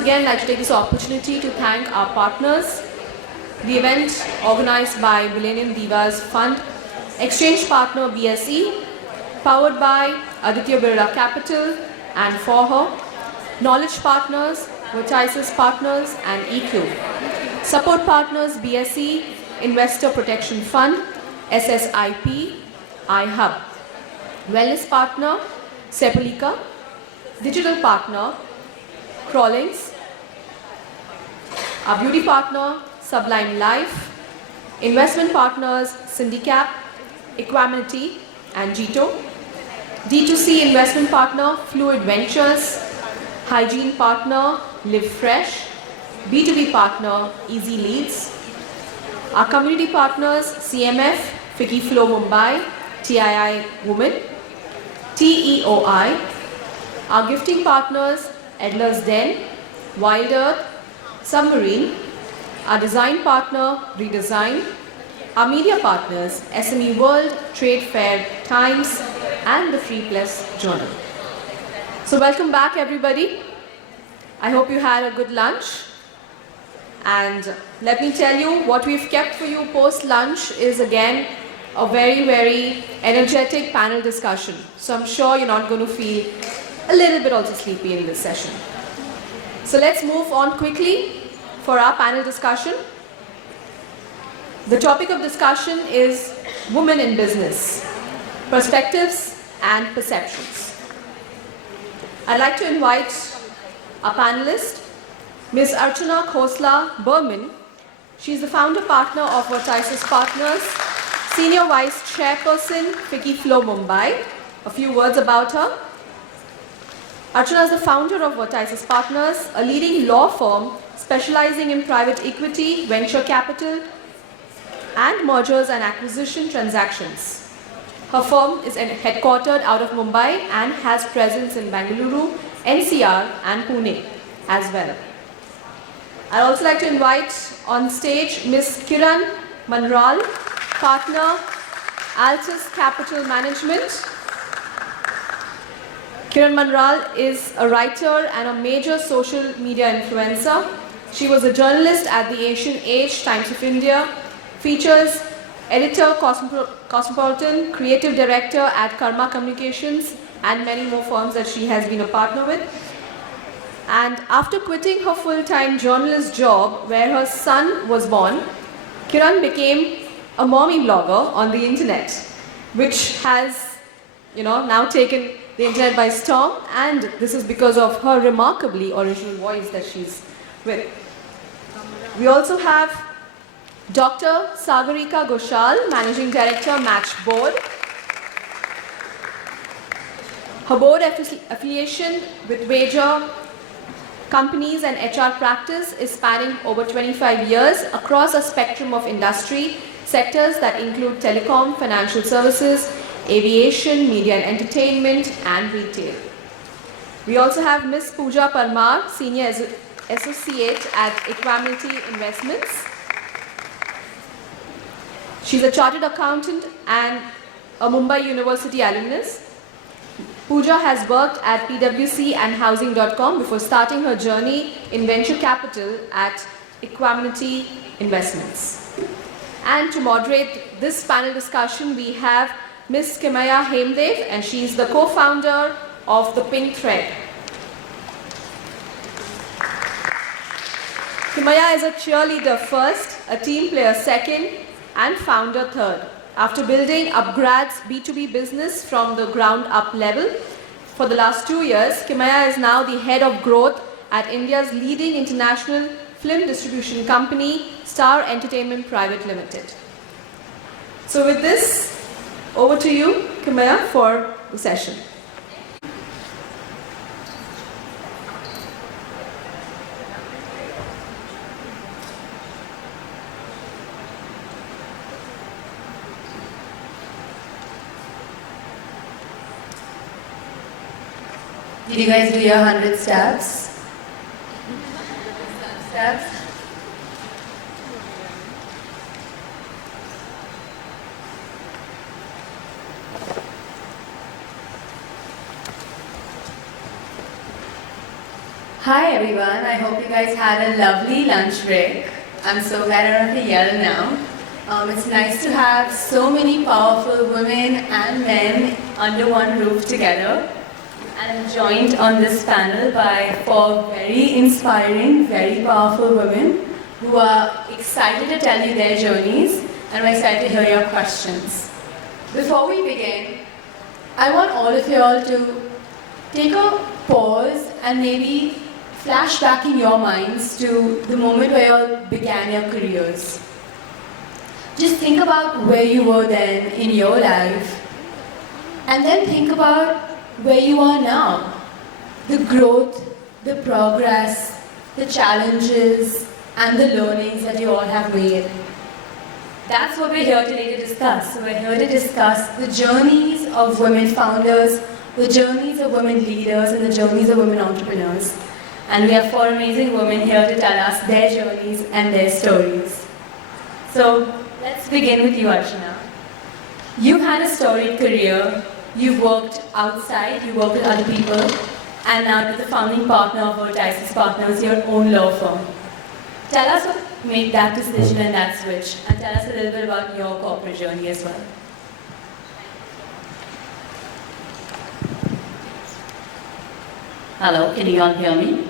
again like to take this opportunity to thank our partners, the event organized by Billennium Divas Fund, exchange partner BSE, powered by Aditya Birla Capital and for her, knowledge partners, Vertices partners and EQ, support partners BSE, Investor Protection Fund, SSIP, iHub, wellness partner Sepalika, digital partner Crawlings, our beauty partner Sublime Life, investment partners Syndicap, Equanimity and Jito, D2C investment partner Fluid Ventures, hygiene partner Live Fresh, B2B partner Easy Leads, our community partners CMF, FICCI Flow Mumbai, TII Women, TEOI, our gifting partners Edler's Den, Wild Earth, Submarine, our design partner Redesign, our media partners SME World, Trade Fair Times and the Free Plus Journal. So welcome back everybody. I hope you had a good lunch. And let me tell you, what we've kept for you post-lunch is again a very, very energetic panel discussion. So I'm sure you're not going to feel a little bit also sleepy in this session. So let's move on quickly for our panel discussion. The topic of discussion is women in business, perspectives and perceptions. I'd like to invite our panelist, Ms. Archana Khosla Burman. She's the founder partner of Vertices Partners, Senior Vice Chairperson, FICCI Flow Mumbai. A few words about her. Archana is the founder of Vertices Partners, a leading law firm specializing in private equity, venture capital, and mergers and acquisition transactions. Her firm is headquartered out of Mumbai and has presence in Bengaluru, NCR, and Pune as well. I'd also like to invite on stage Ms. Kiran Manral, partner, Altius Capital Management. Kiran Manral is a writer and a major social media influencer. She was a journalist at the Asian Age, Times of India, features editor, Cosmopolitan, creative director at Karma Communications, and many more firms that she has been a partner with. And after quitting her full-time journalist job where her son was born, Kiran became a mommy blogger on the internet, which has, now taken the internet by storm, and this is because of her remarkably original voice that she's with. We also have Dr. Saagarika Ghoshal, Managing Director, Match Board. Her board affiliation with major companies and HR practice is spanning over 25 years across a spectrum of industry sectors that include telecom, financial services, aviation, media and entertainment, and retail. We also have Ms. Pooja Parmar, Senior Associate at Equanimity Investments. She's a chartered accountant and a Mumbai University alumnus. Pooja has worked at PwC and Housing.com before starting her journey in venture capital at Equanimity Investments. And to moderate this panel discussion, we have Ms. Kimaya Hemdev, and she is the co-founder of The Pink Thread. Kimaya is a cheerleader first, a team player second, and founder third. After building Upgrad's B2B business from the ground up level for the last 2 years, Kimaya is now the head of growth at India's leading international film distribution company, Star Entertainment Private Limited. So with this, over to you, Kimaya, for the session. Did you guys do your 100 stabs? Stabs? Hi everyone, I hope you guys had a lovely lunch break. I'm so glad I don't have to yell now. It's nice to have so many powerful women and men under one roof together. And I'm joined on this panel by four very inspiring, very powerful women who are excited to tell you their journeys and we're excited to hear your questions. Before we begin, I want all of you all to take a pause and maybe flash back in your minds to the moment where you all began your careers. Just think about where you were then in your life and then think about where you are now. The growth, the progress, the challenges and the learnings that you all have made. That's what we're here today to discuss. So we're here to discuss the journeys of women founders, the journeys of women leaders, and the journeys of women entrepreneurs. And we have four amazing women here to tell us their journeys and their stories. So let's begin with you, Archana. You've had a storied career. You've worked outside, you worked with other people, and now you're the founding partner of Partner-Vertices Partners, your own law firm. Tell us what made that decision and that switch, and tell us a little bit about your corporate journey as well. Hello, can you all hear me?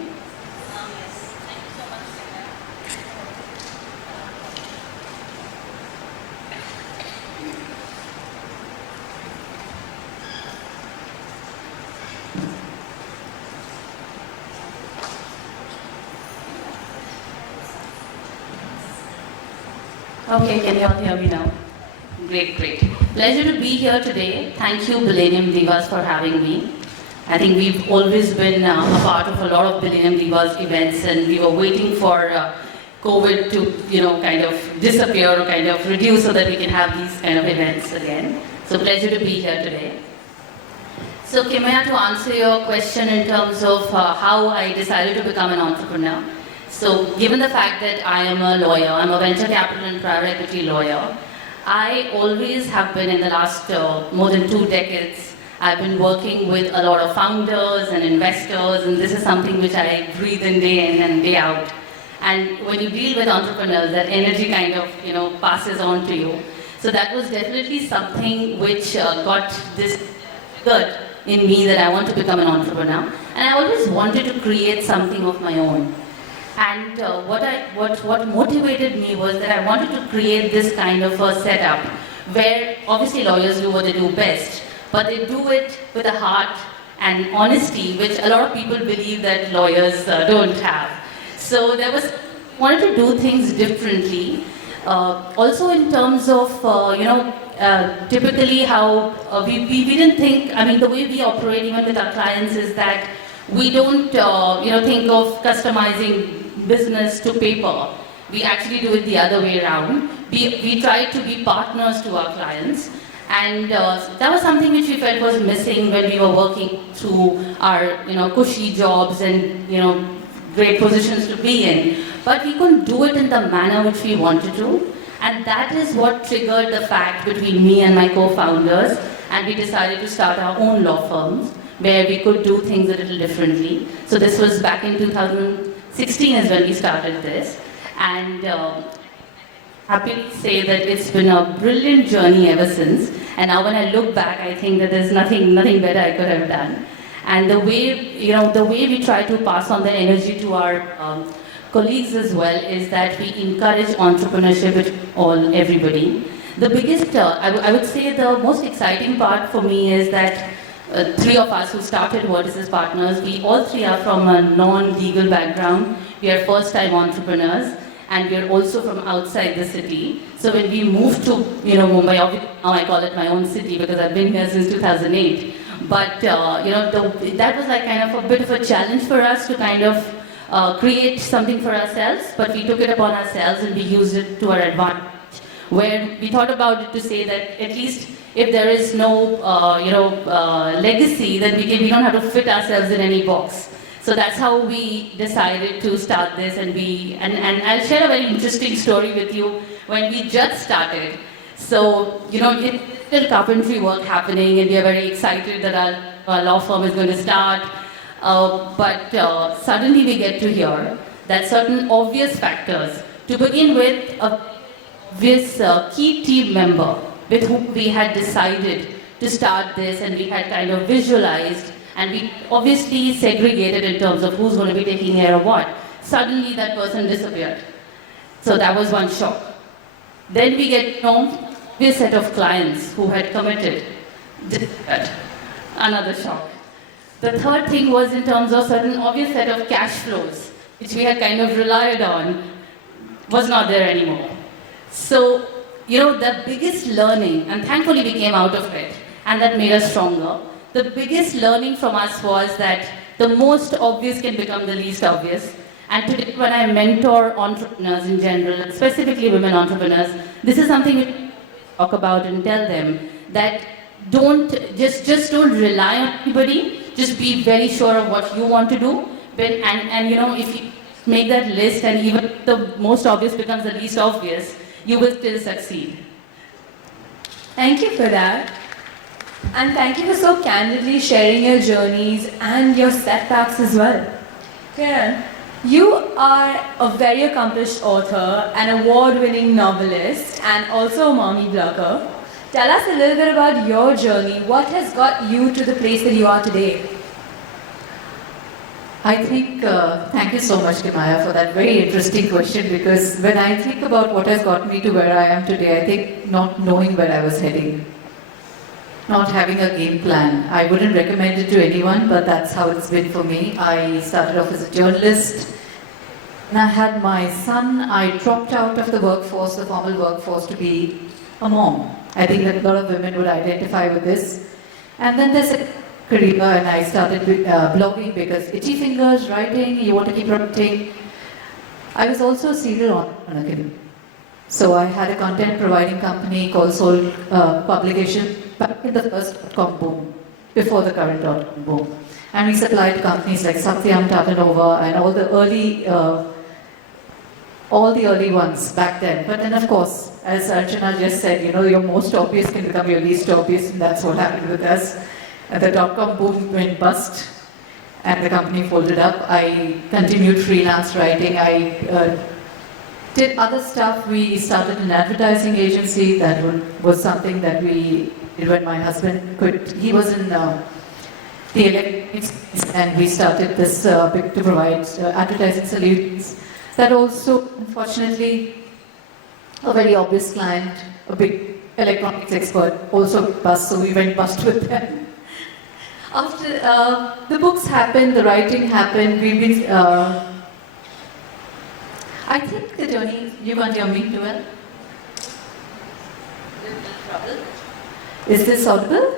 Okay, can you all hear me now? Great, great. Pleasure to be here today. Thank you, Billennium Divas, for having me. I think we've always been a part of a lot of Billennium Divas events, and we were waiting for COVID to, kind of disappear or kind of reduce so that we can have these kind of events again. So pleasure to be here today. So Kimaya, to answer your question in terms of how I decided to become an entrepreneur. So given the fact that I am a lawyer, I'm a venture capital and private equity lawyer, I always have been in the last more than 2 decades, I've been working with a lot of founders and investors, and this is something which I breathe in day in and day out. And when you deal with entrepreneurs, that energy kind of, passes on to you. So that was definitely something which got this good in me that I want to become an entrepreneur. And I always wanted to create something of my own. And what motivated me was that I wanted to create this kind of a setup where obviously lawyers do what they do best, but they do it with a heart and honesty, which a lot of people believe that lawyers don't have. So wanted to do things differently. Also in terms of, typically how we didn't think, the way we operate even with our clients is that we don't, think of customizing business to paper. We actually do it the other way around. We try to be partners to our clients. And that was something which we felt was missing when we were working through our, cushy jobs and, great positions to be in. But we couldn't do it in the manner which we wanted to. And that is what triggered the fact between me and my co-founders. And we decided to start our own law firms where we could do things a little differently. So this was back in 2016 is when we started this. And happy to say that it's been a brilliant journey ever since. And now when I look back, I think that there's nothing better I could have done. And the way we try to pass on the energy to our colleagues as well is that we encourage entrepreneurship with everybody. The biggest, I would say the most exciting part for me is that 3 of us who started Vertices Partners, we all 3 are from a non-legal background. We are first-time entrepreneurs, and we are also from outside the city. So when we moved to Mumbai, obviously now I call it my own city because I've been here since 2008. But that was like kind of a bit of a challenge for us to kind of create something for ourselves. But we took it upon ourselves and we used it to our advantage. Where we thought about it to say that at least if there is no legacy, then we don't have to fit ourselves in any box. So that's how we decided to start this, and I'll share a very interesting story with you when we just started. So, it's still carpentry work happening, and we are very excited that our law firm is going to start. but suddenly we get to hear that certain obvious factors, to begin with, this key team member with whom we had decided to start this, and we had kind of visualized, and we obviously segregated in terms of who's going to be taking care of what. Suddenly that person disappeared. So that was one shock. Then we get to know this set of clients who had committed, disappeared. Another shock. The third thing was in terms of certain obvious set of cash flows, which we had kind of relied on, was not there anymore. So, the biggest learning, and thankfully we came out of it, and that made us stronger. The biggest learning from us was that the most obvious can become the least obvious. And today, when I mentor entrepreneurs in general, specifically women entrepreneurs, this is something we talk about and tell them that don't rely on anybody. Just be very sure of what you want to do. If you make that list, and even the most obvious becomes the least obvious, you will still succeed. Thank you for that. And thank you for so candidly sharing your journeys and your setbacks as well. Kiran, you are a very accomplished author, an award-winning novelist, and also a mommy blogger. Tell us a little bit about your journey. What has got you to the place that you are today? I think, thank you so much, Kimaya, for that very interesting question, because when I think about what has got me to where I am today, I think not knowing where I was heading, not having a game plan. I wouldn't recommend it to anyone, but that's how it's been for me. I started off as a journalist, and I had my son. I dropped out of the workforce, the formal workforce, to be a mom. I think that a lot of women would identify with this. And then there's a career, and I started blogging because itchy fingers, writing, you want to keep writing. I was also a serial entrepreneur. So I had a content providing company called Soul Publication back in the first .com boom, before the current .com boom. And we supplied to companies like Satyam, Tata Nova, and all the early ones back then. But then, of course, as Archana just said, your most obvious can become your least obvious, and that's what happened with us. And the .com boom went bust, and the company folded up. I continued freelance writing. I did other stuff. We started an advertising agency. That was something that we did when my husband quit. He was in the electronics, and we started this to provide advertising solutions. That also, unfortunately, a very obvious client, a big electronics expert, also bust, so we went bust with them. After the books happened, the writing happened, we've been, I think the journey, you can't hear me too well? Is this audible?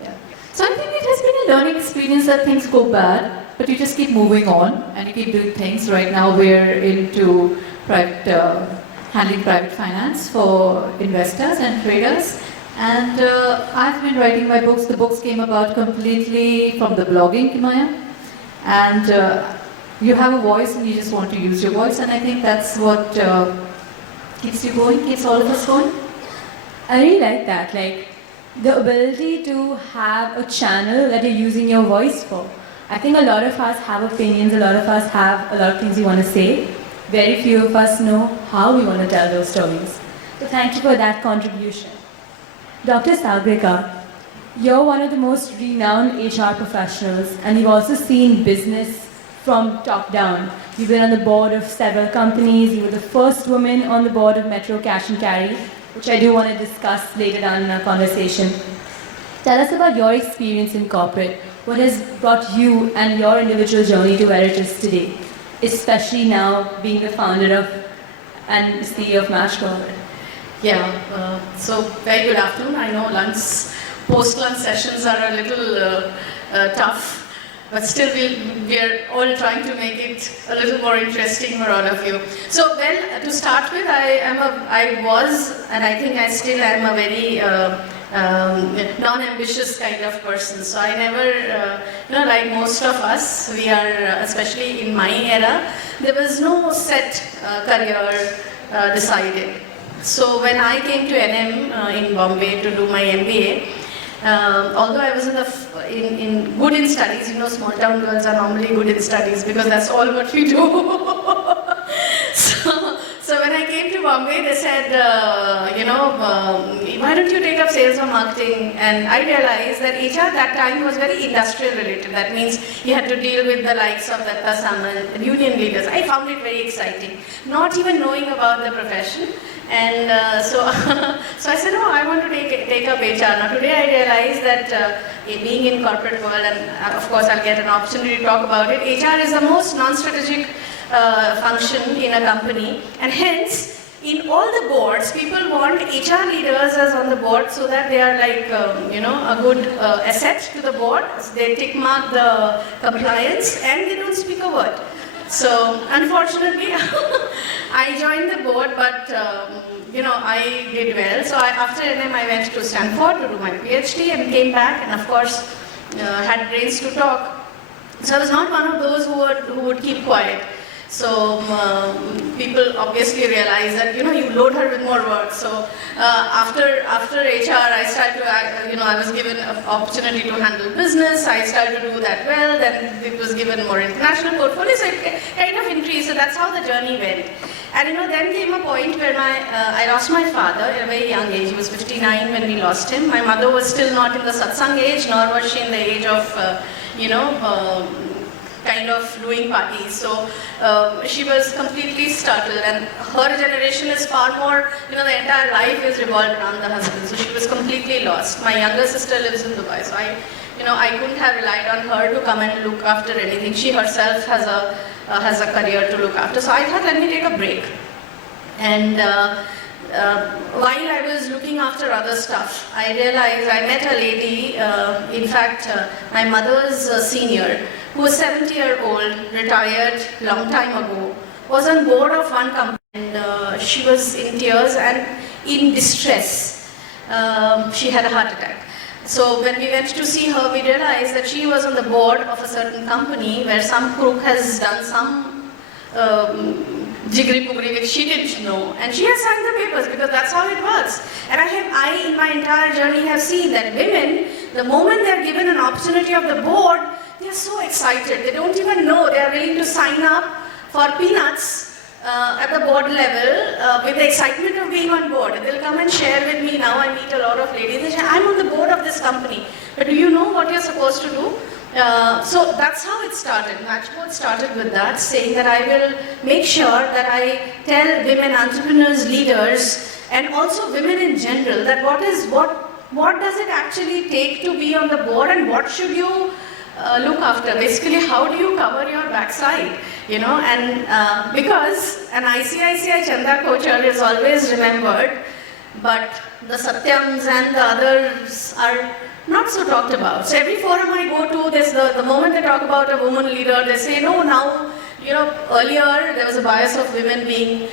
Yeah. So I think it has been a learning experience that things go bad, but you just keep moving on and you keep doing things. Right now we're into handling private finance for investors and traders. And I've been writing my books. The books came about completely from the blogging, Kimaya. And you have a voice and you just want to use your voice. And I think that's what keeps you going, keeps all of us going. I really like that. Like, the ability to have a channel that you're using your voice for. I think a lot of us have opinions, a lot of us have a lot of things we want to say. Very few of us know how we want to tell those stories. So thank you for that contribution. Dr. Saagarika, you're one of the most renowned HR professionals, and you've also seen business from top down. You've been on the board of several companies. You were the first woman on the board of Metro Cash and Carry, which I do want to discuss later down in our conversation. Tell us about your experience in corporate. What has brought you and your individual journey to where it is today, especially now being the founder of and CEO of Matchgirl? Yeah, so very good afternoon. I know post-lunch sessions are a little tough, but still we're all trying to make it a little more interesting for all of you. So, well, to start with, I was, and I think I still am a very non-ambitious kind of person. So I never, like most of us, we are, especially in my era, there was no set career decided. So when I came to NM in Bombay to do my MBA, Although I was in good in studies, you know, small town girls are normally good in studies because that's all what we do. So when I came to Bombay, they said, why don't you take up sales or marketing? And I realized that HR at that time was very industrial related. That means you had to deal with the likes of Datta Samal, union leaders. I found it very exciting, not even knowing about the profession. And so I said, oh, I want to take up HR. Now today I realize that being in corporate world, and of course I'll get an opportunity to talk about it, HR is the most non-strategic function in a company, and hence in all the boards people want HR leaders as on the board so that they are like a good asset to the board. They tick mark the compliance and they don't speak a word. So unfortunately I joined the board, but I did well. So after NM I went to Stanford to do my PhD and came back, and of course had brains to talk. So I was not one of those who would keep quiet. So people obviously realize that you load her with more work. So after HR, I started to I was given an opportunity to handle business. I started to do that well. Then it was given more international portfolio. So it kind of increased. So that's how the journey went. And then came a point where I lost my father at a very young age. He was 59 when we lost him. My mother was still not in the satsang age, nor was she in the age of kind of doing parties. So she was completely startled, and her generation is far more, the entire life is revolved around the husband. So she was completely lost. My younger sister lives in Dubai, so I couldn't have relied on her to come and look after anything. She herself has a career to look after. So I thought, let me take a break. And while I was looking after other stuff, I realized I met a lady, in fact, my mother's senior, who was 70-year-old, retired long time ago, was on board of one company, and she was in tears and in distress. She had a heart attack. So when we went to see her, we realized that she was on the board of a certain company where some crook has done some jiggery-pooggery which she didn't know, and she has signed the papers because that's how it works. And I in my entire journey have seen that women, the moment they're given an opportunity of the board, they're so excited. They don't even know. They are willing to sign up for peanuts at the board level with the excitement of being on board. And they'll come and share with me. Now I meet a lot of ladies. They say, I'm on the board of this company. But do you know what you're supposed to do? So that's how it started. Matchboard started with that, saying that I will make sure that I tell women entrepreneurs, leaders, and also women in general that what does it actually take to be on the board, and what should you look after. Basically, how do you cover your backside? And because an ICICI Chanda Kochar is always remembered, but the Satyams and the others are not so talked about. So every forum I go to, there's the moment they talk about a woman leader, they say, no, now, earlier there was a bias of women being,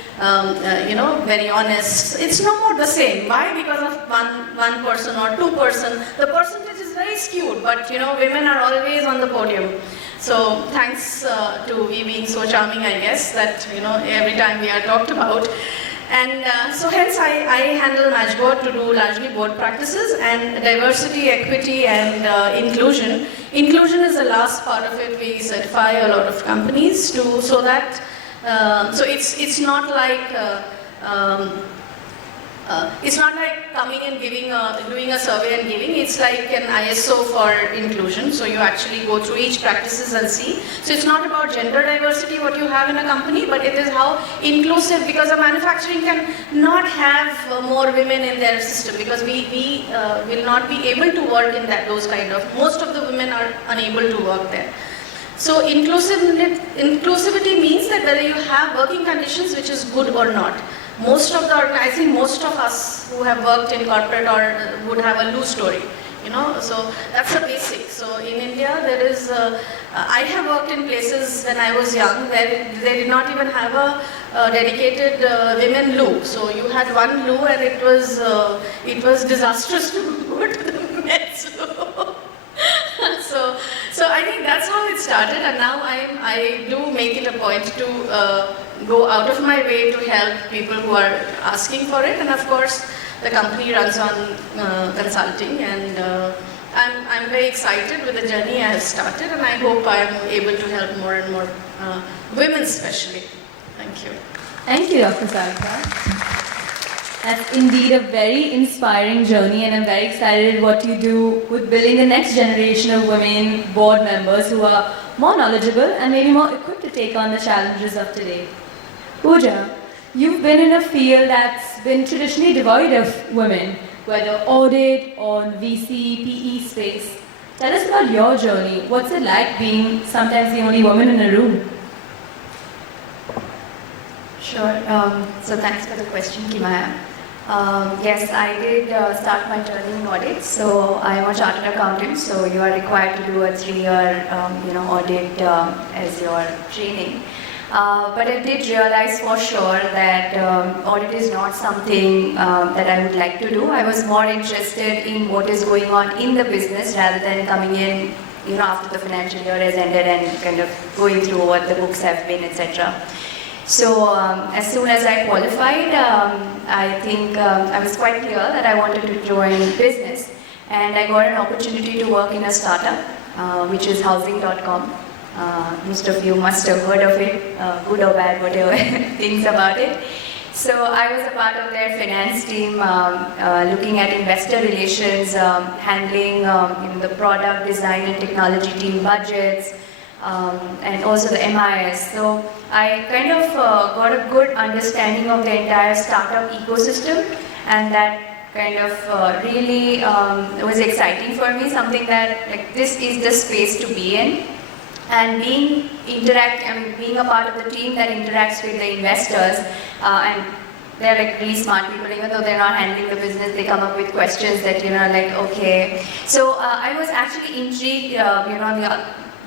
very honest. It's no more the same. Why? Because of one person or two person. The percentage is very skewed, but, women are always on the podium. So thanks to we being so charming, I guess, that, every time we are talked about. And so hence I handle Matchboard to do largely board practices and diversity, equity and inclusion. Inclusion is the last part of it. We certify a lot of companies so that it's not like it's not like coming and doing a survey and giving. It's like an ISO for inclusion. So you actually go through each practices and see. So it's not about gender diversity, what you have in a company, but it is how inclusive, because a manufacturing can not have more women in their system, because we will not be able to work in those kind of, most of the women are unable to work there. So inclusivity means that whether you have working conditions which is good or not. Most of I think most of us who have worked in corporate or would have a loose story, so that's the basic. So in India there is, I have worked in places when I was young where they did not even have a dedicated women loo. So you had one loo and it was disastrous to go to the men's loo. So I think that's how it started, and now I do make it a point to go out of my way to help people who are asking for it. And of course, The company runs on consulting, and I'm very excited with the journey I have started, and I hope I'm able to help more and more women especially. Thank you. Thank you, Dr. Saagarika. That's indeed a very inspiring journey, and I'm very excited what you do with building the next generation of women board members who are more knowledgeable and maybe more equipped to take on the challenges of today. Pooja, you've been in a field that's been traditionally devoid of women, whether audit or VC, PE space. Tell us about your journey. What's it like being sometimes the only woman in a room? Sure. So thanks for the question, Kimaya. Yes, I did start my journey in audit. So I am a chartered accountant. So you are required to do a 3-year, audit as your training. But I did realize for sure that audit is not something that I would like to do. I was more interested in what is going on in the business rather than coming in, after the financial year has ended and kind of going through what the books have been, etc. So as soon as I qualified, I think I was quite clear that I wanted to join business, and I got an opportunity to work in a startup, which is housing.com. Most of you must have heard of it, good or bad, whatever things about it. So I was a part of their finance team, looking at investor relations, handling the product design and technology team budgets, and also the MIS. So I kind of got a good understanding of the entire startup ecosystem, and that kind of really was exciting for me, something that this is the space to be in. And being a part of the team that interacts with the investors, and they're like really smart people, even though they're not handling the business, they come up with questions that, okay. So I was actually intrigued,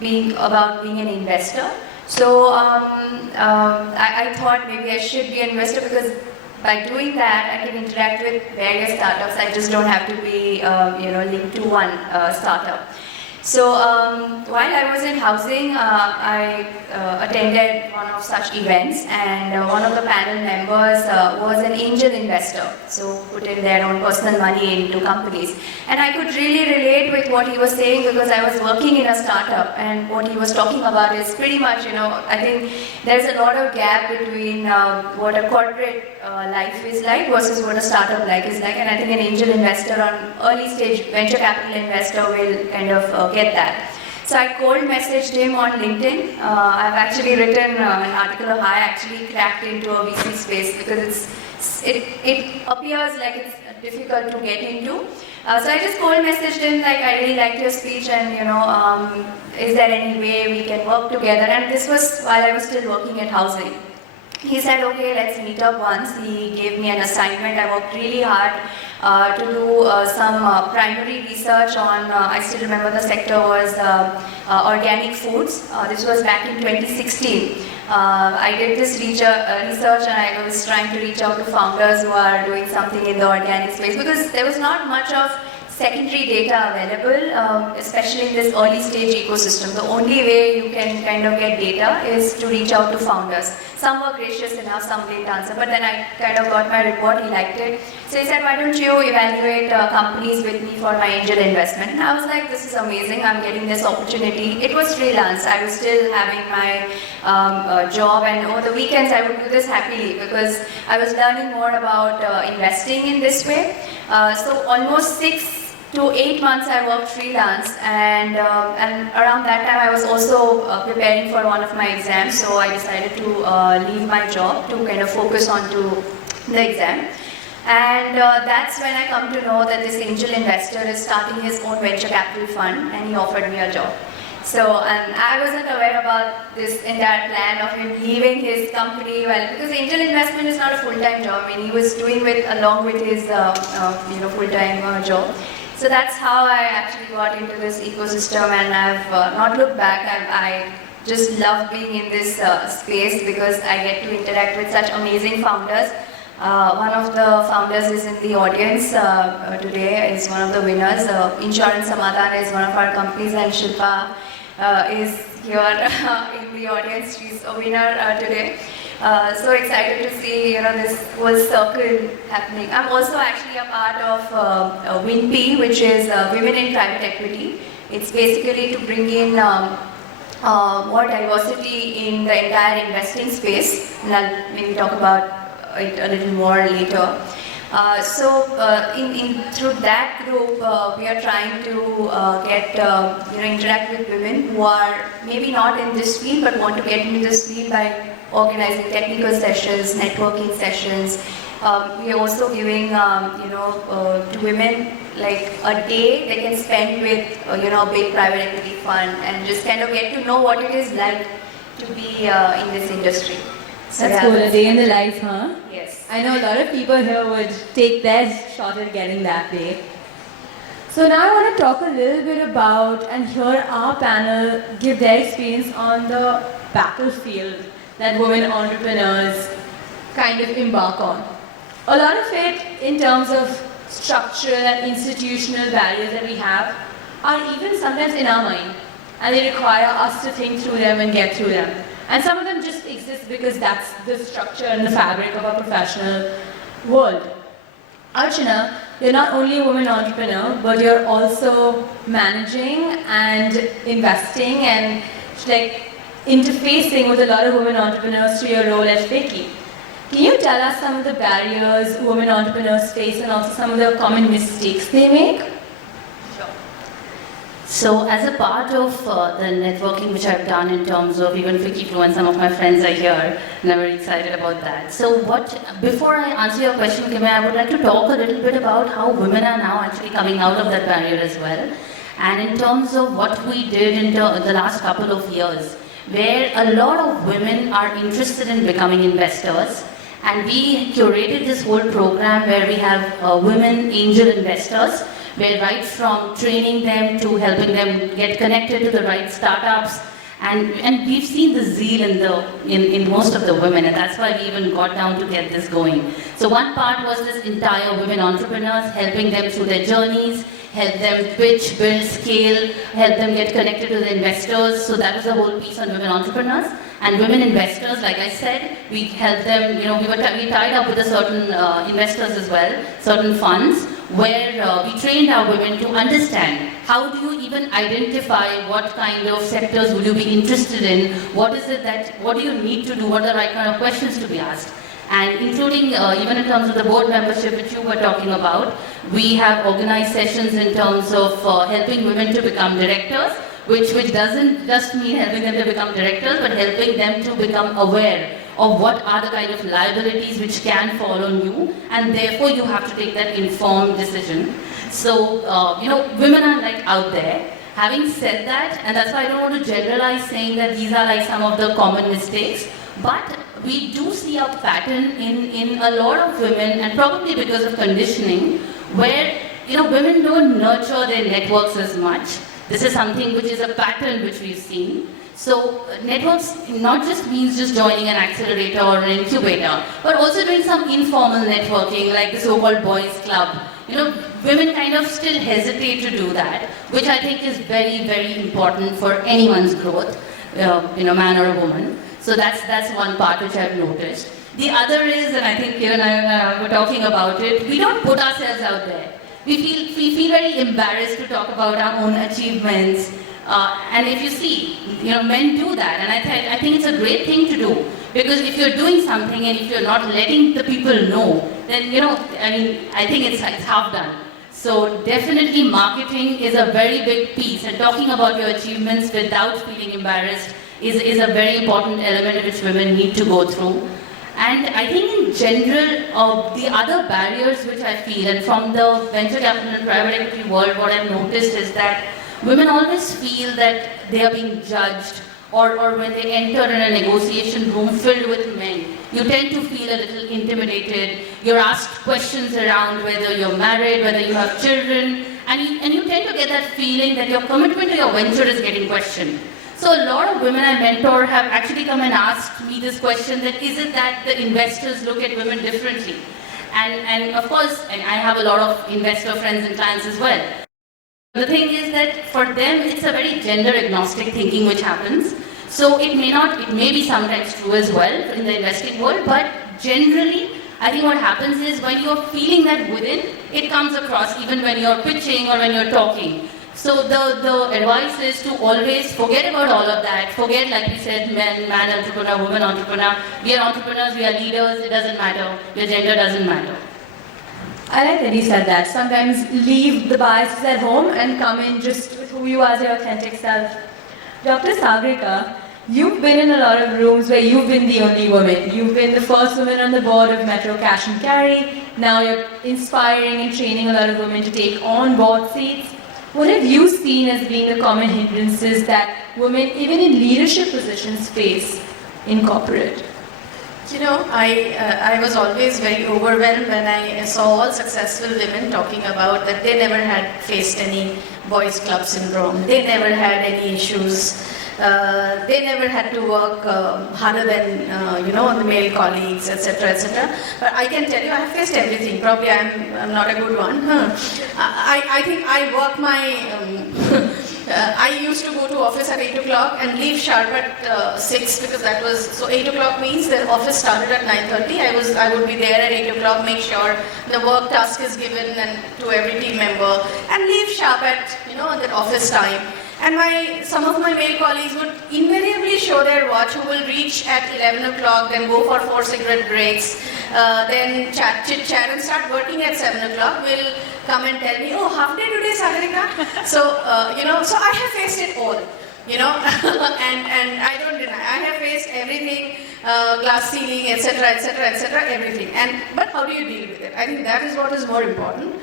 being an investor. So I thought maybe I should be an investor, because by doing that I can interact with various startups. I just don't have to be linked to one startup. So while I was in housing, I attended one of such events, and one of the panel members was an angel investor, so put in their own personal money into companies. And I could really relate with what he was saying, because I was working in a startup, and what he was talking about is pretty much, I think there's a lot of gap between what a corporate life is like versus what a startup life is like. And I think an angel investor, on early stage venture capital investor, will kind of get that. So I cold messaged him on LinkedIn. I've actually written an article of how I actually cracked into a VC space, because it appears like it's difficult to get into. So I just cold messaged him, like, I really liked your speech, and is there any way we can work together? And this was while I was still working at housing. He said, okay, let's meet up once. He gave me an assignment. I worked really hard to do some primary research on, I still remember the sector was organic foods. This was back in 2016. I did this research, and I was trying to reach out to founders who are doing something in the organic space, because there was not much of secondary data available, especially in this early stage ecosystem. The only way you can kind of get data is to reach out to founders. Some were gracious enough, some didn't answer, but then I kind of got my report, he liked it. So he said, why don't you evaluate companies with me for my angel investment? And I was like, this is amazing, I'm getting this opportunity. It was freelance, I was still having my job, and over the weekends I would do this happily, because I was learning more about investing in this way. So almost 6 to 8 months I worked freelance, and around that time I was also preparing for one of my exams, so I decided to leave my job to kind of focus on to the exam. And that's when I come to know that this angel investor is starting his own venture capital fund, and he offered me a job. So I wasn't aware about this entire plan of him leaving his company, because angel investment is not a full-time job. I mean, he was doing it along with his full-time job. So that's how I actually got into this ecosystem, and I've not looked back. I just love being in this space, because I get to interact with such amazing founders. One of the founders is in the audience today, is one of the winners. Insurance Samadhan is one of our companies, and Shilpa is here in the audience. She's a winner today. So excited to see, this whole circle happening. I'm also actually a part of WINP, which is Women in Private Equity. It's basically to bring in more diversity in the entire investing space, and I'll maybe talk about it a little more later. Through that group, we are trying to interact with women who are maybe not in this field but want to get into this field by organizing technical sessions, networking sessions. We are also giving, to women like a day they can spend with, a big private equity fund and just kind of get to know what it is like to be in this industry. So That's cool, a day in the life, huh? Yes. I know a lot of people here would take their shot at getting that day. So now I want to talk a little bit about and hear our panel give their experience on the battlefield that women entrepreneurs kind of embark on. A lot of it in terms of structural and institutional barriers that we have are even sometimes in our mind, and they require us to think through them and get through them. And some of them just exist because that's the structure and the fabric of our professional world. Archana, you're not only a woman entrepreneur, but you're also managing and investing and interfacing with a lot of women entrepreneurs through your role at FICCI. Can you tell us some of the barriers women entrepreneurs face and also some of the common mistakes they make? So as a part of the networking which I've done in terms of even FICCI Flow, and some of my friends are here and I'm very excited about that. So before I answer your question, Kimaya, I would like to talk a little bit about how women are now actually coming out of that barrier as well. And in terms of what we did in the last couple of years, where a lot of women are interested in becoming investors. And we curated this whole program where we have women angel investors, where right from training them to helping them get connected to the right startups, and we've seen the zeal in most of the women, and that's why we even got down to get this going. So one part was this entire women entrepreneurs, helping them through their journeys, help them pitch, build, scale, help them get connected to the investors. So that was the whole piece on women entrepreneurs. And women investors, like I said, we helped them, we tied up with a certain investors as well, certain funds, where we trained our women to understand how do you even identify what kind of sectors would you be interested in, what do you need to do, what are the right kind of questions to be asked. And including even in terms of the board membership which you were talking about, we have organized sessions in terms of helping women to become directors, which doesn't just mean helping them to become directors, but helping them to become aware of what are the kind of liabilities which can fall on you, and therefore you have to take that informed decision. So, women are out there. Having said that, and that's why I don't want to generalize saying that these are some of the common mistakes, but we do see a pattern in a lot of women, and probably because of conditioning, where women don't nurture their networks as much. This is something which is a pattern which we've seen. So networks not just means just joining an accelerator or an incubator, but also doing some informal networking like the so-called boys club. Women kind of still hesitate to do that, which I think is very, very important for anyone's growth, man or a woman. So that's one part which I've noticed. The other is, and I think Kiran and I were talking about it, we don't put ourselves out there. We feel very embarrassed to talk about our own achievements. And if you see, men do that, and I think it's a great thing to do, because if you're doing something and if you're not letting the people know, then I think it's half done. So definitely marketing is a very big piece, and talking about your achievements without feeling embarrassed is a very important element which women need to go through. And I think in general, the other barriers which I feel, and from the venture capital and private equity world, what I've noticed is that women always feel that they are being judged, or when they enter in a negotiation room filled with men, you tend to feel a little intimidated. You're asked questions around whether you're married, whether you have children, and you tend to get that feeling that your commitment to your venture is getting questioned. So a lot of women I mentor have actually come and asked me this question, that is it that the investors look at women differently? And of course, and I have a lot of investor friends and clients as well. The thing is that for them, it's a very gender agnostic thinking which happens. So it may be sometimes true as well in the investing world, but generally, I think what happens is when you're feeling that within, it comes across even when you're pitching or when you're talking. So the advice is to always forget about all of that. Forget, like we said, man entrepreneur, woman entrepreneur. We are entrepreneurs, we are leaders, it doesn't matter. Your gender doesn't matter. I like that he said that. Sometimes leave the biases at home and come in just with who you are as your authentic self. Dr. Saagarika, you've been in a lot of rooms where you've been the only woman. You've been the first woman on the board of Metro Cash and Carry. Now you're inspiring and training a lot of women to take on board seats. What have you seen as being the common hindrances that women, even in leadership positions, face in corporate? You know, I was always very overwhelmed when I saw all successful women talking about that they never had faced any boys club syndrome, they never had any issues, they never had to work harder than the male colleagues, etc., etc. But I can tell you, I have faced everything. Probably I'm not a good one. I think I work my. I used to go to office at 8 o'clock and leave sharp at 6 because that was, so 8 o'clock means the office started at 9:30. I would be there at 8 o'clock, make sure the work task is given and to every team member and leave sharp at, that office time. And some of my male colleagues would invariably show their watch, who will reach at 11 o'clock, then go for 4 cigarette breaks, then chit chat and start working at 7 o'clock. Will come and tell me, oh, half day today, Saagarika. So, so I have faced it all, and I don't deny, I have faced everything, glass ceiling, etc., etc., etc., everything. But how do you deal with it? I think that is what is more important.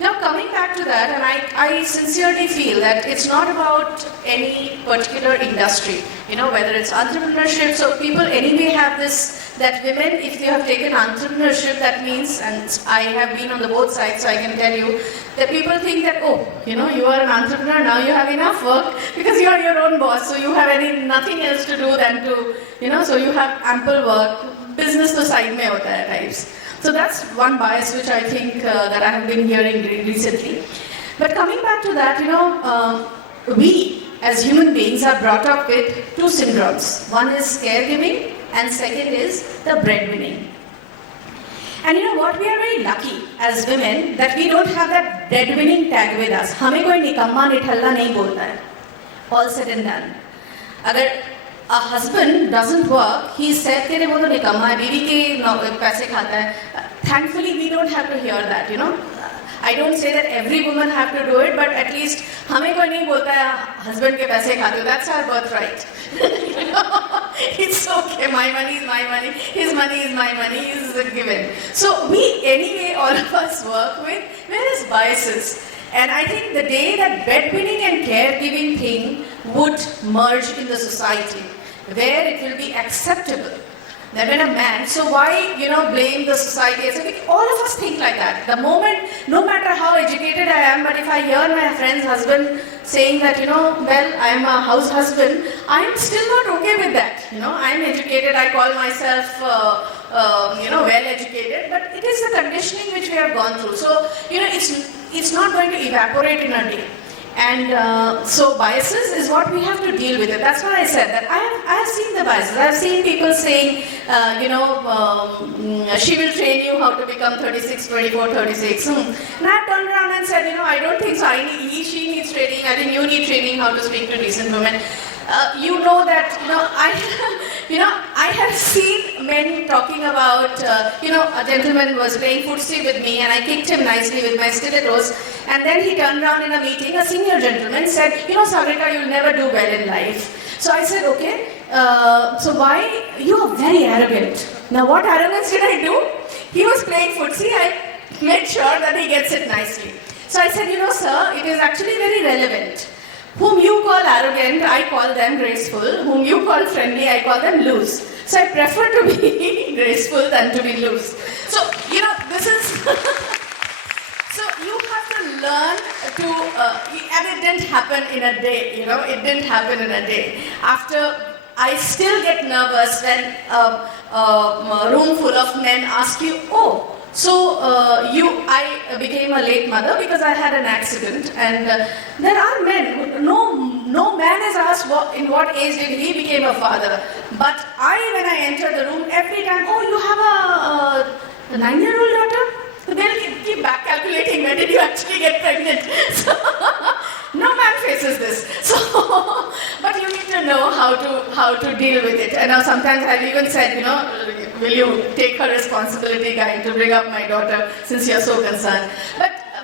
Now, coming back to that, and I sincerely feel that it's not about any particular industry, whether it's entrepreneurship. So people anyway have this, that women, if you have taken entrepreneurship, that means, and I have been on the both sides, so I can tell you, that people think that, oh, you are an entrepreneur, now you have enough work, because you are your own boss, so you have nothing else to do than to, so you have ample work, business to side mein hota hai types. So that's one bias which I think that I have been hearing recently. But coming back to that, we as human beings are brought up with two syndromes. One is caregiving and second is the breadwinning. And you know what, we are very lucky as women that we don't have that breadwinning tag with us. हमें कोई निकम्मा निठल्ला नहीं बोलता है. All said and done. अगर a husband doesn't work, he said तेरे वो तो निकम्मा है, बीवी के पैसे खाता है. Thankfully, we don't have to hear that, I don't say that every woman have to do it, but at least हमें कोई नहीं बोलता है husband के पैसे खाते हो. That's our birthright. It's okay. My money is my money. His money is my money. Is given. So we anyway, all of us work with various biases. And I think the day that breadwinning and caregiving thing would merge in the society, where it will be acceptable that when a man, so why, blame the society? All of us think like that. The moment, no matter how educated I am, but if I hear my friend's husband saying that, well, I am a house husband, I am still not okay with that. I am educated, I call myself, well educated, but it is the conditioning which we have gone through. So, it's not going to evaporate in a day. And so biases is what we have to deal with it. That's what I said, that I have seen the biases. I have seen people saying, she will train you how to become 36, 24, 36. And I have turned around and said, I don't think so. She needs training. I think you need training how to speak to decent women. I have seen men talking about, a gentleman was playing footsie with me and I kicked him nicely with my stilettos, and then he turned around in a meeting, a senior gentleman said, Saagarika, you'll never do well in life. So I said, okay, so why? You are very arrogant. Now what arrogance did I do? He was playing footsie, I made sure that he gets it nicely. So I said, sir, it is actually very relevant. Whom you call arrogant, I call them graceful. Whom you call friendly, I call them loose. So I prefer to be graceful than to be loose. So, this is... So you have to learn to... and it didn't happen in a day, it didn't happen in a day. After... I still get nervous when a room full of men ask you, oh, so I became a late mother because I had an accident, and there are men, no No man is asked in what age did he became a father. But when I enter the room, every time, oh, you have a 9-year-old daughter? So they'll keep back calculating when did you actually get pregnant. So, no man faces this. So, but you need to know how to deal with it. And now sometimes I've even said, will you take her responsibility, guy, to bring up my daughter since you're so concerned.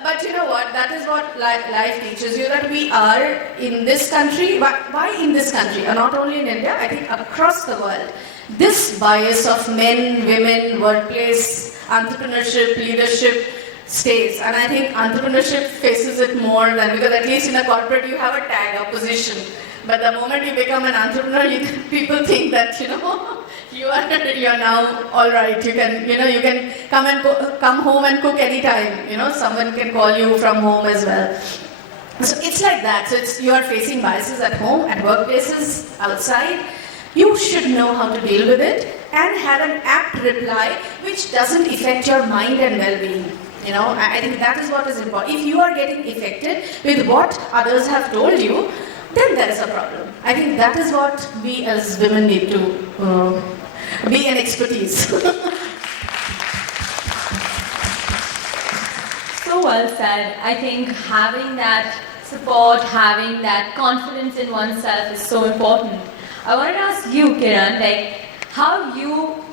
But you know what, that is what life teaches you, that we are in this country. Why in this country? And not only in India, I think across the world. This bias of men, women, workplace, entrepreneurship, leadership stays. And I think entrepreneurship faces it more than, because at least in a corporate you have a tag, a position. But the moment you become an entrepreneur, people think that, you're now all right. You can come home and cook anytime. Someone can call you from home as well. So it's like that. So you are facing biases at home, at workplaces, outside. You should know how to deal with it and have an apt reply which doesn't affect your mind and well-being. I think that is what is important. If you are getting affected with what others have told you, then there is a problem. I think that is what we as women need to be an expertise. So well said. I think having that support, having that confidence in oneself is so important. I wanted to ask you, Kiran, how have you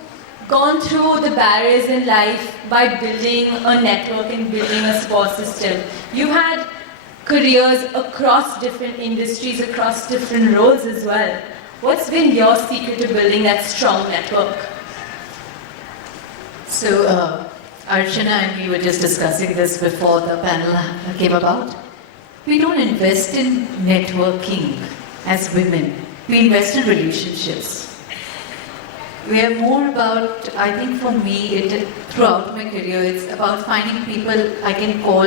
gone through the barriers in life by building a network and building a support system? You had careers across different industries, across different roles as well. What's been your secret to building that strong network? So, Archana and we were just discussing this before the panel came about. We don't invest in networking as women. We invest in relationships. We are more about, I think for me, throughout my career, it's about finding people I can call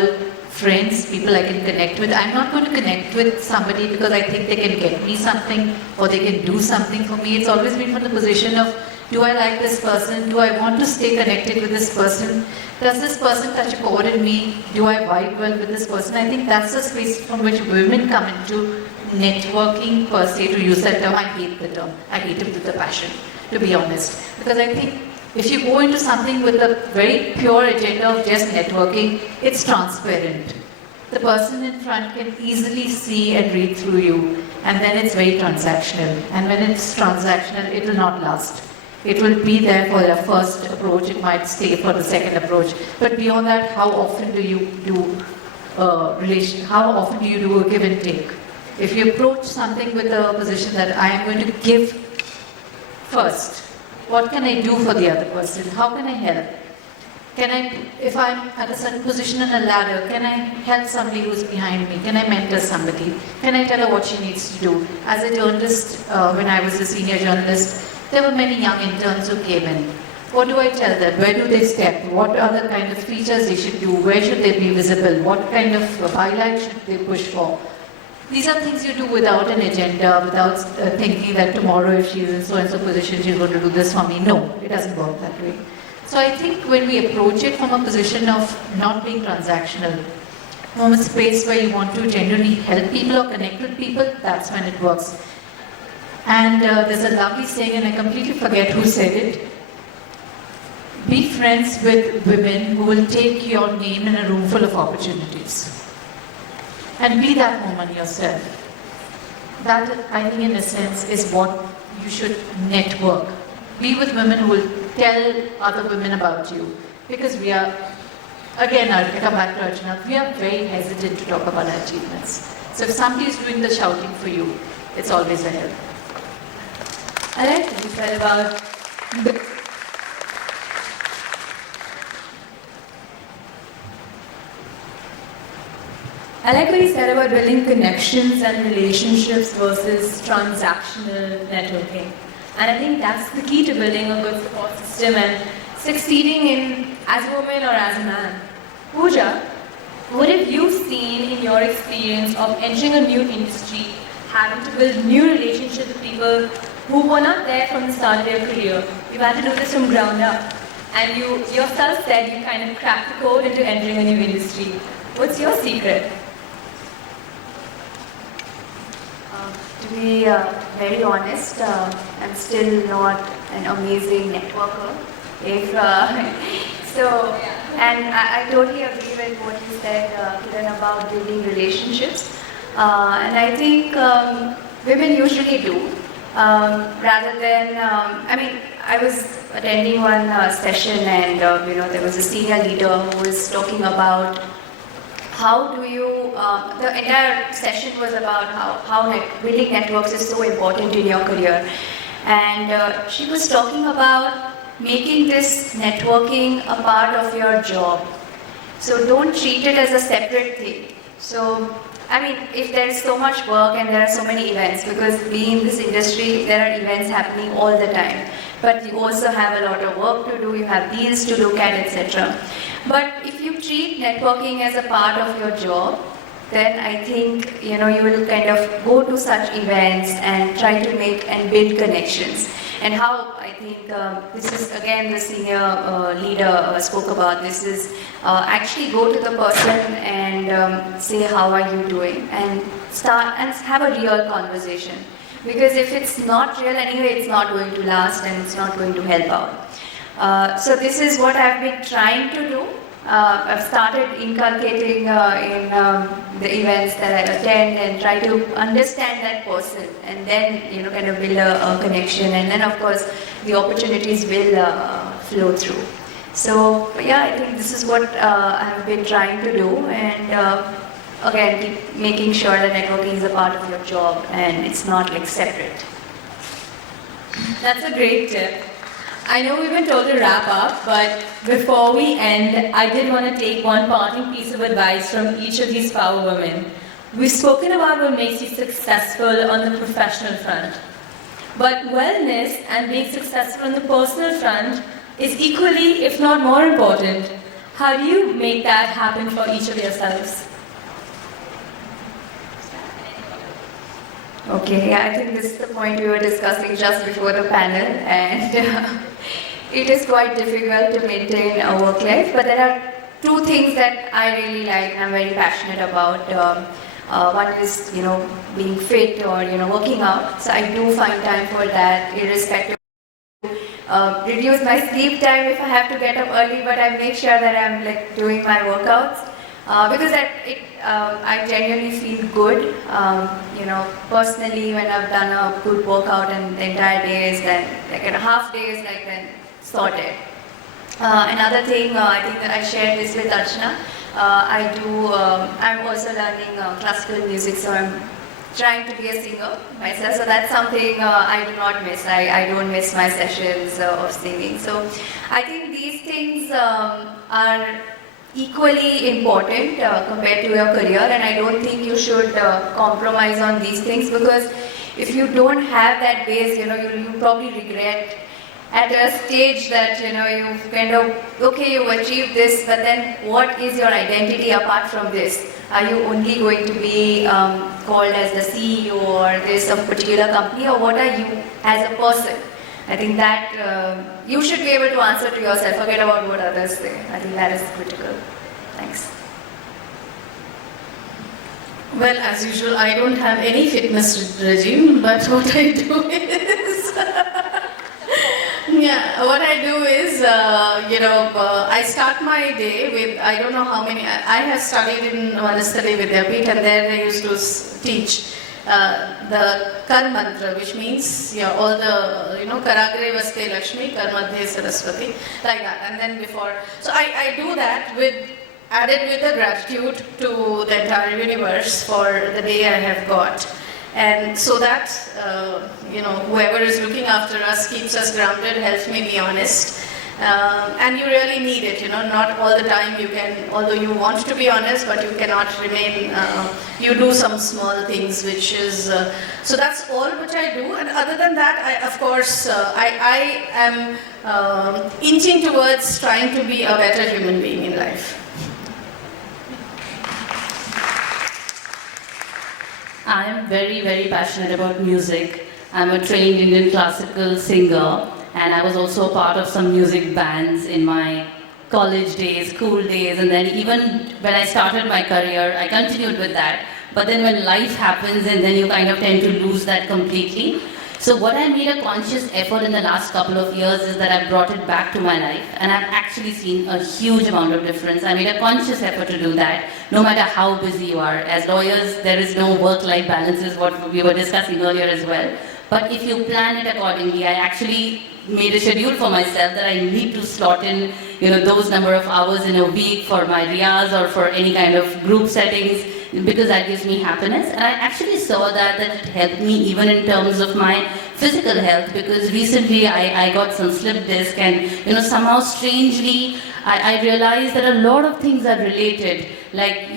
friends, people I can connect with. I'm not going to connect with somebody because I think they can get me something or they can do something for me. It's always been from the position of, do I like this person? Do I want to stay connected with this person? Does this person touch a chord in me? Do I vibe well with this person? I think that's the space from which women come into networking per se, to use that term. I hate the term. I hate it with a passion, to be honest. Because I think if you go into something with a very pure agenda of just networking, it's transparent. The person in front can easily see and read through you, and then it's very transactional. And when it's transactional, it will not last. It will be there for the first approach, it might stay for the second approach. But beyond that, how often do you do how often do you do a give and take? If you approach something with a position that I am going to give first, what can I do for the other person? How can I help? If I'm at a certain position in a ladder, can I help somebody who's behind me? Can I mentor somebody? Can I tell her what she needs to do? As a journalist, when I was a senior journalist, there were many young interns who came in. What do I tell them? Where do they step? What are the kind of features they should do? Where should they be visible? What kind of highlights should they push for? These are things you do without an agenda, without thinking that tomorrow if she is in so-and-so position, she's going to do this for me. No, it doesn't work that way. So I think when we approach it from a position of not being transactional, from a space where you want to genuinely help people or connect with people, that's when it works. And there's a lovely saying, and I completely forget who said it. Be friends with women who will take your name in a room full of opportunities. And be that woman yourself. That, I think, in a sense, is what you should network. Be with women who will tell other women about you. Because we are, again, I'll come back to Archana, we are very hesitant to talk about our achievements. So if somebody is doing the shouting for you, it's always a help. I like what you said about building connections and relationships versus transactional networking. And I think that's the key to building a good support system and succeeding in as a woman or as a man. Pooja, what have you seen in your experience of entering a new industry, having to build new relationships with people who were not there from the start of their career? You've had to do this from ground up. And you yourself said you kind of cracked the code into entering a new industry. What's your secret? be very honest, I'm still not an amazing networker. If so, and I totally agree with what you said, Kiran, about building relationships. And I think women usually do, rather than. I mean, I was attending one session, and there was a senior leader who was talking about how do you. The entire session was about how building networks is so important in your career, and she was talking about making this networking a part of your job. So don't treat it as a separate thing. So, I mean, if there is so much work and there are so many events, because being in this industry, there are events happening all the time. But you also have a lot of work to do, you have deals to look at, etc. But if you treat networking as a part of your job, then I think, you will kind of go to such events and try to make and build connections. And how I think this is again the senior leader spoke about this is actually go to the person and say how are you doing and start and have a real conversation, because if it's not real anyway, it's not going to last and it's not going to help out. So this is what I've been trying to do. I've started inculcating in the events that I attend and try to understand that person, and then kind of build a connection, and then of course the opportunities will flow through. So yeah, I think this is what I have been trying to do, and again keep making sure that networking is a part of your job and it's not like separate. That's a great tip. I know we've been told to wrap up, but before we end, I did want to take one parting piece of advice from each of these power women. We've spoken about what makes you successful on the professional front, but wellness and being successful on the personal front is equally, if not more important. How do you make that happen for each of yourselves? Okay, yeah, I think this is the point we were discussing just before the panel, and it is quite difficult to maintain a work life, but there are two things that I really like and I'm very passionate about. One is, being fit or, working out, so I do find time for that, irrespective of reduce my sleep time if I have to get up early, but I make sure that I'm doing my workouts. Because I genuinely feel good, personally when I've done a good workout and the entire day is then, a half day is then sorted. Another thing, I think that I shared this with Archana, I'm also learning classical music, so I'm trying to be a singer myself, so that's something I do not miss. I don't miss my sessions of singing. So I think these things are equally important compared to your career, and I don't think you should compromise on these things, because if you don't have that base, you probably regret at a stage that you've kind of, okay, you achieved this, but then what is your identity apart from this? Are you only going to be called as the CEO or this of particular company, or what are you as a person? I think that you should be able to answer to yourself, forget about what others say. I think that is critical. Thanks. Well, as usual, I don't have any fitness regime, but what I do is, what I do is, I start my day with, I don't know how many, I have studied in Vanastali Vidyapith, and there I used to teach the Kar mantra, which means all the Karagre Vaste Lakshmi, Karmadhe Saraswati, like that. And then before, so I do that added with the gratitude to the entire universe for the day I have got, and so that whoever is looking after us keeps us grounded, helps me be honest. And you really need it, not all the time you can, although you want to be honest, but you cannot remain, you do some small things, which is, so that's all which I do. And other than that, of course, I am inching towards trying to be a better human being in life. I am very, very passionate about music. I'm a trained Indian classical singer, and I was also a part of some music bands in my college days, school days, and then even when I started my career, I continued with that. but then when life happens and then you kind of tend to lose that completely. So what I made a conscious effort in the last couple of years is that I brought it back to my life, and I've actually seen a huge amount of difference. I made a conscious effort to do that, no matter how busy you are. As lawyers, there is no work-life balance, is what we were discussing earlier as well. But if you plan it accordingly, I actually made a schedule for myself that I need to slot in, those number of hours in a week for my riyaz or for any kind of group settings, because that gives me happiness. And I actually saw that it helped me even in terms of my physical health, because recently I got some slip disc, and somehow strangely I realized that a lot of things are related, like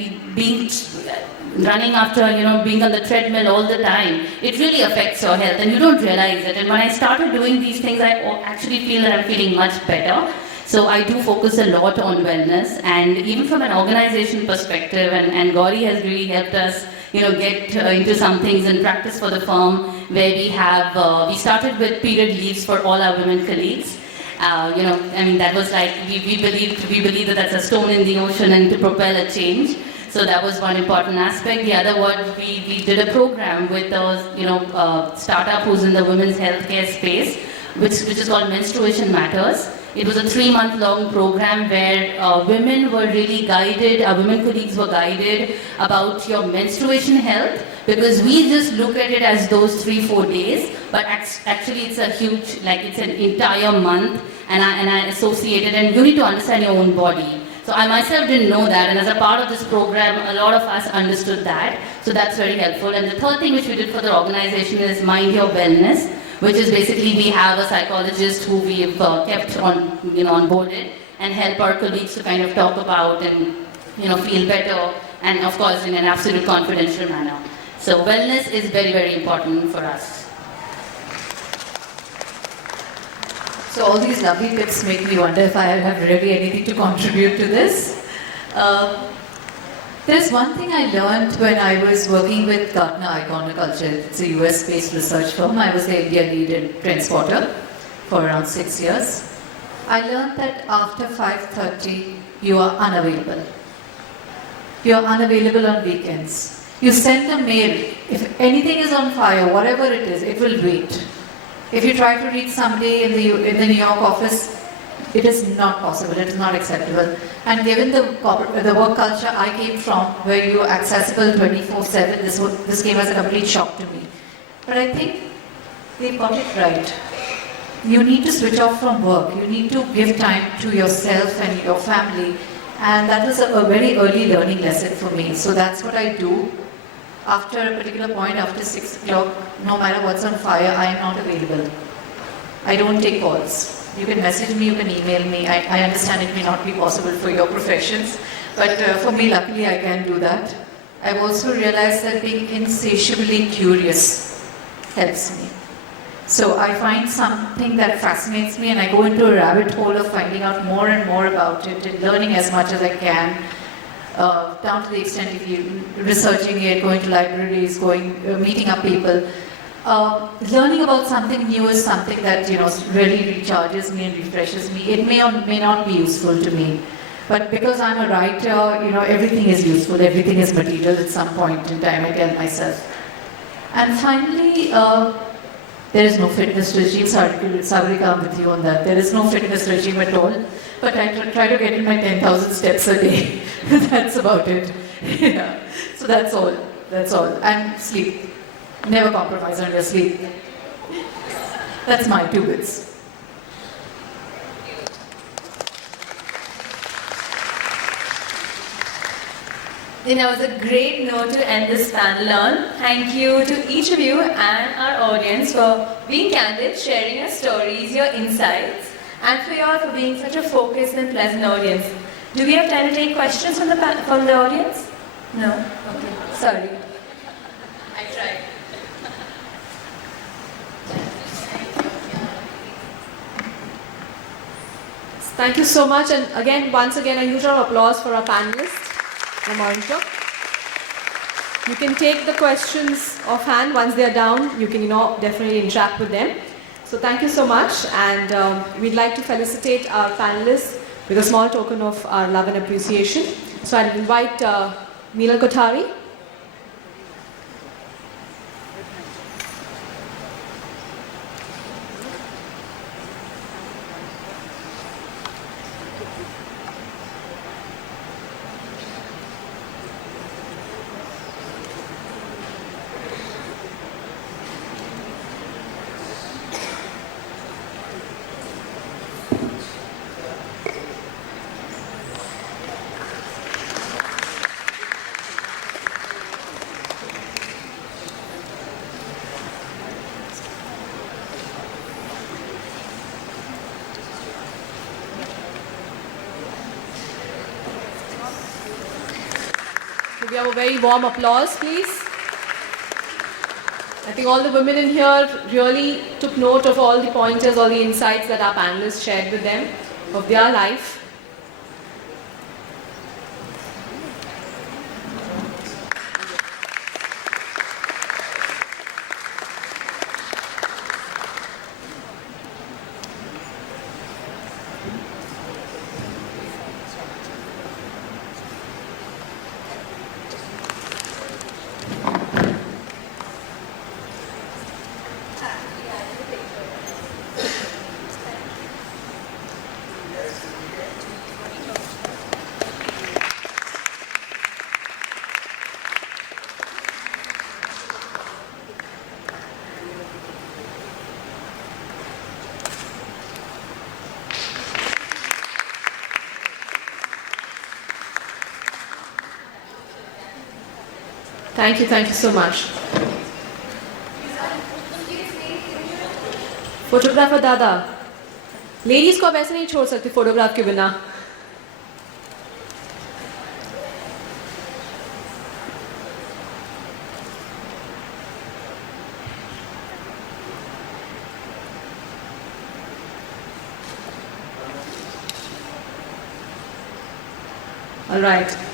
running after, being on the treadmill all the time. It really affects your health and you don't realize it. And when I started doing these things, I actually feel that I'm feeling much better. So I do focus a lot on wellness, and even from an organization perspective, and Gauri has really helped us, get into some things in practice for the firm, where we started with period leaves for all our women colleagues. That was like, we believe that that's a stone in the ocean and to propel a change. So that was one important aspect. The other one, we did a program with a startup who's in the women's healthcare space, which is called Menstruation Matters. It was a 3-month-long program where women were really guided, our women colleagues were guided about your menstruation health, because we just look at it as those 3-4 days, but actually it's a huge, it's an entire month, and I associate it, and you need to understand your own body. So I myself didn't know that, and as a part of this program, a lot of us understood that, so that's very helpful. And the third thing which we did for the organization is Mind Your Wellness, which is basically we have a psychologist who we've kept on, onboarded, and help our colleagues to kind of talk about and, feel better, and of course in an absolute confidential manner. So wellness is very, very important for us. So all these lovely tips make me wonder if I have really anything to contribute to this. There's one thing I learned when I was working with Gartner Iconoculture. It's a US-based research firm. I was the India lead in Transporter for around 6 years. I learned that after 5:30, you are unavailable. You are unavailable on weekends. You send a mail. If anything is on fire, whatever it is, it will wait. If you try to reach somebody in the New York office, it is not possible, it is not acceptable. And given the work culture I came from, where you are accessible 24/7, this came as a complete shock to me. But I think they got it right. You need to switch off from work, you need to give time to yourself and your family. And that was a very early learning lesson for me. So that's what I do. After a particular point, after 6 o'clock, no matter what's on fire, I am not available. I don't take calls. You can message me, you can email me. I understand it may not be possible for your professions, but for me, luckily, I can do that. I've also realized that being insatiably curious helps me. So I find something that fascinates me and I go into a rabbit hole of finding out more and more about it and learning as much as I can. Down to the extent if you researching it, going to libraries, meeting up people. Learning about something new is something that really recharges me and refreshes me. It may or may not be useful to me, but because I'm a writer, everything is useful, everything is material at some point in time, I tell myself. And finally, there is no fitness regime. Saagarika, I'm with you on that. There is no fitness regime at all. But I try to get in my 10,000 steps a day. That's about it. Yeah. So that's all. That's all. And sleep. Never compromise on your sleep. That's my 2 bits. That was a great note to end this panel on. Thank you to each of you and our audience for being candid, sharing your stories, your insights, and for you all for being such a focused and pleasant audience. Do we have time to take questions from the audience? No? Okay. Sorry. I tried. Thank you so much, and once again, a huge round of applause for our panelists. You can take the questions offhand once they're down. You can, definitely interact with them. So thank you so much, and we'd like to felicitate our panelists with a small token of our love and appreciation. So I'll invite Meena Kothari. Could we have a very warm applause, please? I think all the women in here really took note of all the pointers, all the insights that our panelists shared with them of their life. Thank you so much. Photographer दादा, ladies को अब ऐसे नहीं छोड़ सकते photograph के बिना. All right.